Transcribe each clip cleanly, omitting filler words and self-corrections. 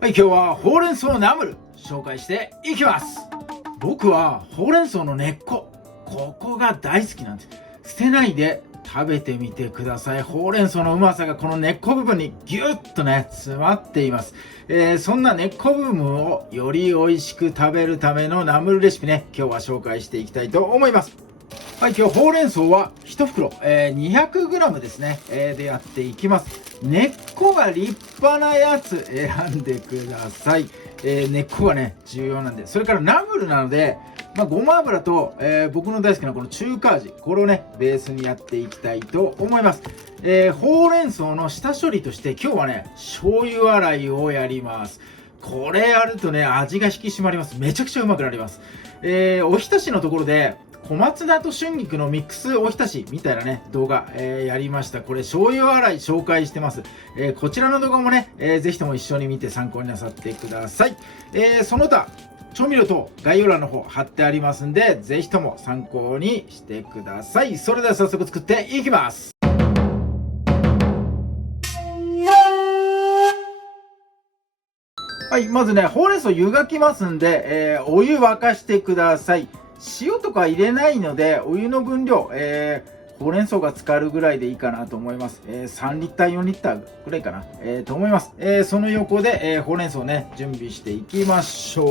はい、今日はほうれん草ナムル紹介していきます。僕はほうれん草の根っこ、ここが大好きなんです。捨てないで食べてみてください。ほうれん草のうまさがこの根っこ部分にギュッとね、詰まっています。そんな根っこ部分をより美味しく食べるためのナムルレシピね、今日は紹介していきたいと思います。はい、今日ほうれん草は1袋、200g ですね、でやっていきます。根っこが立派なやつ選んでください。根っこがね、重要なんで。それからナムルなので、ごま油と、僕の大好きなこの中華味、これをね、ベースにやっていきたいと思います。ほうれん草の下処理として今日はね、醤油洗いをやります。これやるとね、味が引き締まります。めちゃくちゃうまくなります。おひたしのところで、小松菜と春菊のミックスおひたしみたいなね、動画、やりました。これ醤油洗い紹介してます。こちらの動画もね、ぜひとも一緒に見て参考になさってください。その他、調味料と概要欄の方貼ってありますんで、ぜひとも参考にしてください。それでは早速作っていきます。はい、まずね、ほうれん草湯がきますんで、お湯沸かしてください。塩とか入れないので、お湯の分量、ほうれん草が浸かるぐらいでいいかなと思います。3リッター、4リッターぐらいかな、と思います。その横で、ほうれん草をね、準備していきましょう。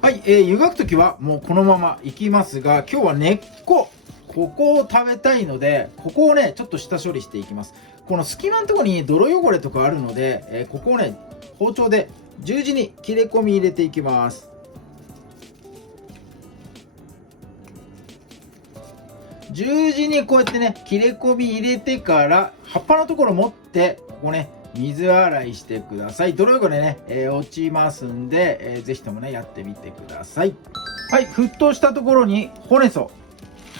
はい、湯がくときはもうこのままいきますが、今日は根っこ、ここを食べたいので、ここをね、ちょっと下処理していきます。この隙間のところに泥汚れとかあるので、ここをね、包丁で十字に切れ込み入れていきます。十字にこうやってね、切れ込み入れてから、葉っぱのところ持って、ここね、水洗いしてください。泥汚れね、落ちますんで、ぜひともね、やってみてください。はい、沸騰したところに、ほうれん草。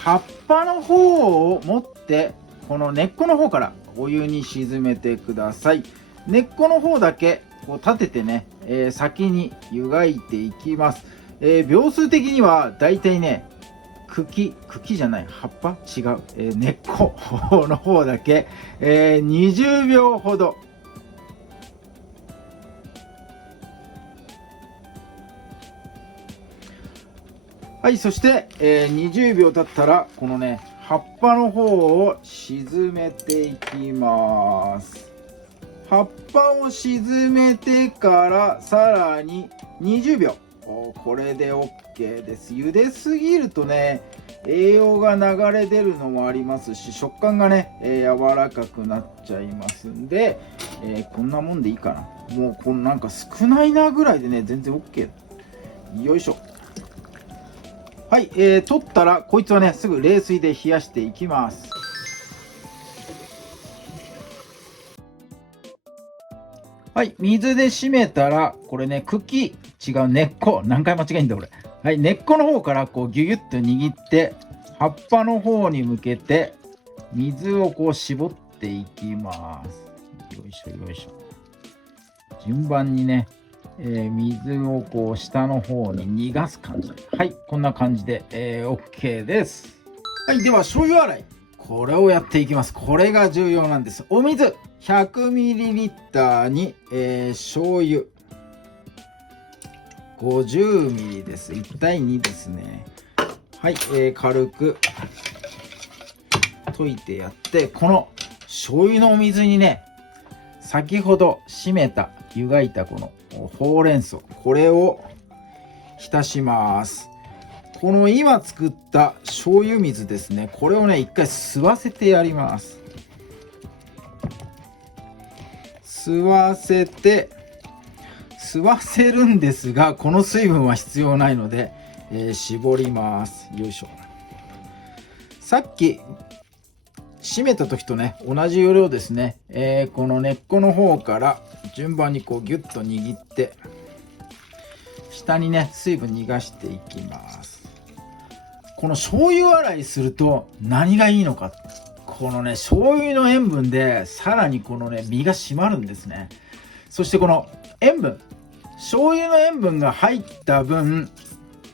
葉っぱの方を持って、この根っこの方からお湯に沈めてください。根っこの方だけ、こう立ててね、先に湯がいていきます。秒数的には、だいたいね、茎じゃない、葉っぱ違う、根っこの方だけ、20秒ほど。はい、そして、20秒経ったら、このね、葉っぱの方を沈めていきます。葉っぱを沈めてからさらに20秒。これで OK です。茹ですぎるとね、栄養が流れ出るのもありますし、食感がね、柔らかくなっちゃいますんで、こんなもんでいいかな。もうこのなんか少ないなぐらいでね、全然 OK。よいしょ。はい、取ったらこいつはね、すぐ冷水で冷やしていきます。はい、水で締めたら、これね、茎、違う、根っこ、何回間違えんだ、俺。はい、根っこの方からこうギュギュッと握って、葉っぱの方に向けて、水をこう絞っていきます。よいしょ、よいしょ。順番にね、水をこう下の方に逃がす感じ。はい、こんな感じで、OK です。はい、では醤油洗い。これをやっていきます。これが重要なんです。お水 100ml に、醤油 50ml です。1対2ですね。はい、軽く溶いてやって、この醤油のお水にね、先ほど締めた湯がいたこのほうれん草、これを浸します。この今作った醤油水ですね、これをね、一回吸わせてやります。吸わせるんですが、この水分は必要ないので、絞ります。よいしょ。さっき締めた時とね、同じ要領ですね。この根っこの方から順番にこうギュッと握って、下にね、水分逃がしていきます。この醤油洗いすると何がいいのか。このね、醤油の塩分でさらにこのね、身が締まるんですね。そしてこの塩分、醤油の塩分が入った分、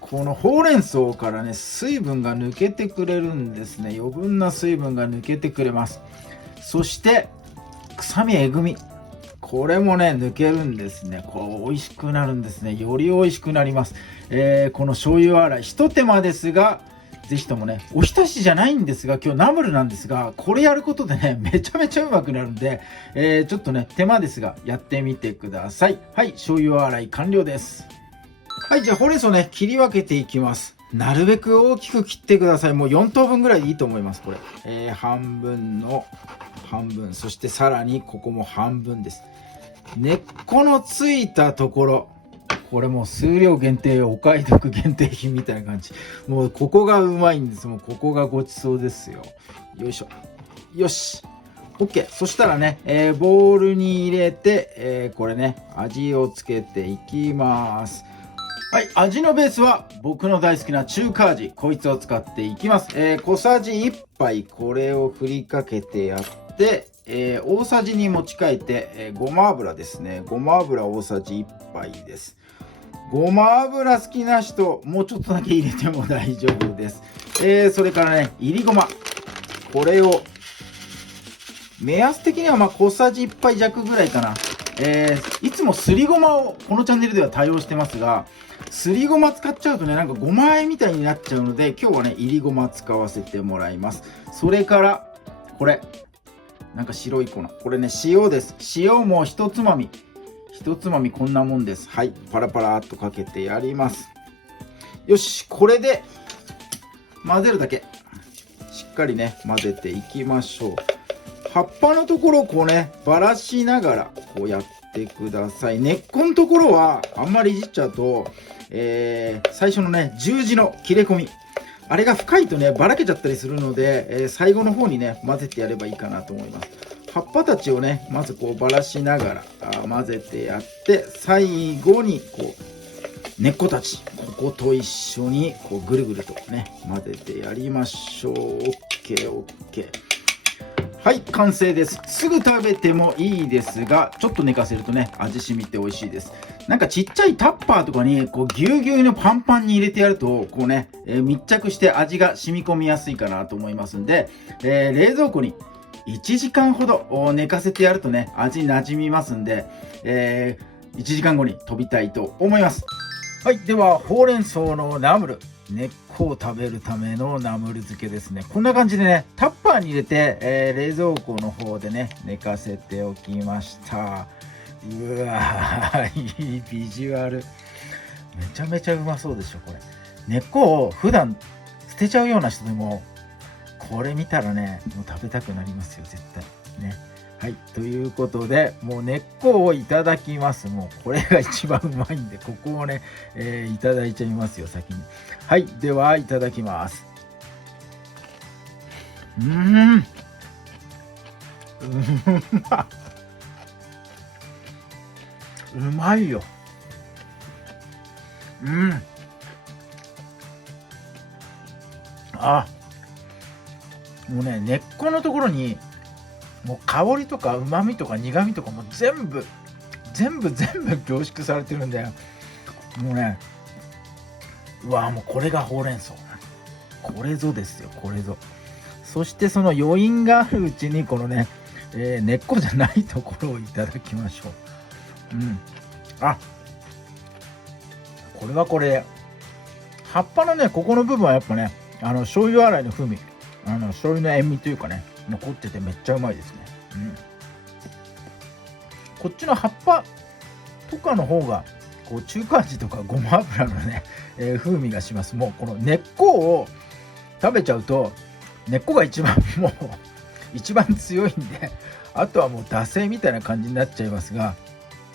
このほうれん草からね、水分が抜けてくれるんですね。余分な水分が抜けてくれます。そして臭み、えぐみ、これもね、抜けるんですね。こう、美味しくなるんですね。より美味しくなります。この醤油洗い、一手間ですが、ぜひともね、おひたしじゃないんですが、今日ナムルなんですが、これやることでね、めちゃめちゃうまくなるんで、ちょっとね、手間ですが、やってみてください。はい、醤油洗い完了です。はい、じゃあほうれん草ね、切り分けていきます。なるべく大きく切ってください。もう4等分ぐらいでいいと思います、これ。半分の半分、そしてさらにここも半分です。根っこのついたところ、これもう数量限定、お買い得限定品みたいな感じ。もうここがうまいんです。もうここがごちそうですよ。よいしょ。よし。OK。そしたらね、ボウルに入れて、これね、味をつけていきます。はい、味のベースは僕の大好きな中華味、こいつを使っていきます。小さじ1杯、これを振りかけてやって、大さじに持ち替えて、ごま油ですね。ごま油大さじ1杯です。ごま油好きな人、もうちょっとだけ入れても大丈夫です。それからね、いりごま。これを、目安的には小さじ1杯弱ぐらいかな。いつもすりごまをこのチャンネルでは対応してますが、すりごま使っちゃうとね、なんかごま和えみたいになっちゃうので、今日はね、いりごま使わせてもらいます。それから、これ、なんか白い粉。これね、塩です。塩も一つまみ。一つまみこんなもんです。はい。パラパラっとかけてやります。よし、これで混ぜるだけ。しっかりね、混ぜていきましょう。葉っぱのところをこうね、ばらしながらこうやってください。根っこのところはあんまりいじっちゃうと、最初のね、十字の切れ込み。あれが深いとね、ばらけちゃったりするので、最後の方にね、混ぜてやればいいかなと思います。葉っぱたちをね、まずこうばらしながら混ぜてやって、最後にこう、根っこたち、ここと一緒にこうぐるぐるとね、混ぜてやりましょう。OK。はい、完成です。すぐ食べてもいいですが、ちょっと寝かせるとね、味染みて美味しいです。なんかちっちゃいタッパーとかに、こうぎゅうぎゅうのパンパンに入れてやると、こうね、密着して味が染み込みやすいかなと思いますんで、冷蔵庫に1時間ほど寝かせてやるとね、味馴染みますんで、1時間後に飛びたいと思います。はい、では、ほうれん草のナムル。根っこを食べるためのナムル漬けですね。こんな感じでね、タッパーに入れて、冷蔵庫の方でね、寝かせておきました。うわー、いいビジュアル。めちゃめちゃうまそうでしょ、これ。根っこを普段捨てちゃうような人でも、これ見たらね、もう食べたくなりますよ、絶対。ね。はい。ということで、もう根っこをいただきます。もうこれが一番うまいんで、ここをね、いただいちゃいますよ、先に。はい。では、いただきます。うまいよ。もうね、根っこのところに、もう香りとか旨味とか苦味とかも全部凝縮されてるんで、もうね、うわもうこれがほうれん草。これぞですよ、これぞ。そしてその余韻があるうちにこのね、根っこじゃないところをいただきましょう。これはこれ。葉っぱのね、ここの部分はやっぱね、醤油洗いの風味、醤油の塩味というかね、残っててめっちゃうまいですね。こっちの葉っぱとかの方がこう中華味とかごま油のね、風味がします。もうこの根っこを食べちゃうと、根っこが一番強いんで、あとはもう惰性みたいな感じになっちゃいますが、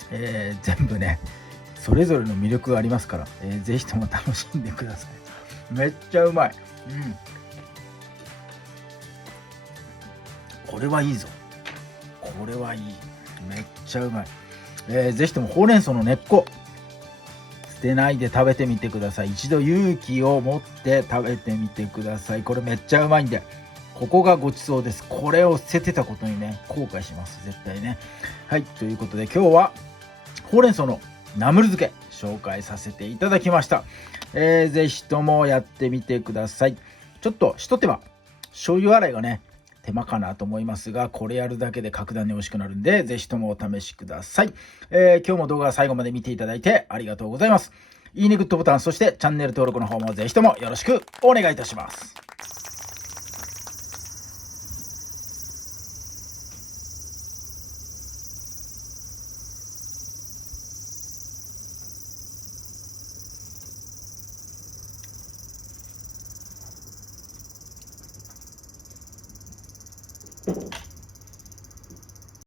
全部ねそれぞれの魅力がありますから、ぜひとも楽しんでください。めっちゃうまい。これはいいぞ。これはいい。めっちゃうまい。ぜひともほうれん草の根っこ捨てないで食べてみてください。一度勇気を持って食べてみてください。これめっちゃうまいんで、ここがごちそうです。これを捨ててたことにね、後悔します。絶対ね。はい、ということで今日はほうれん草のナムル漬け紹介させていただきました。ぜひともやってみてください。ちょっと一手間、醤油洗いがね、手間かなと思いますが、これやるだけで格段に美味しくなるんで、ぜひともお試しください。今日も動画を最後まで見ていただいてありがとうございます。いいね、グッドボタン、そしてチャンネル登録の方もぜひともよろしくお願いいたします。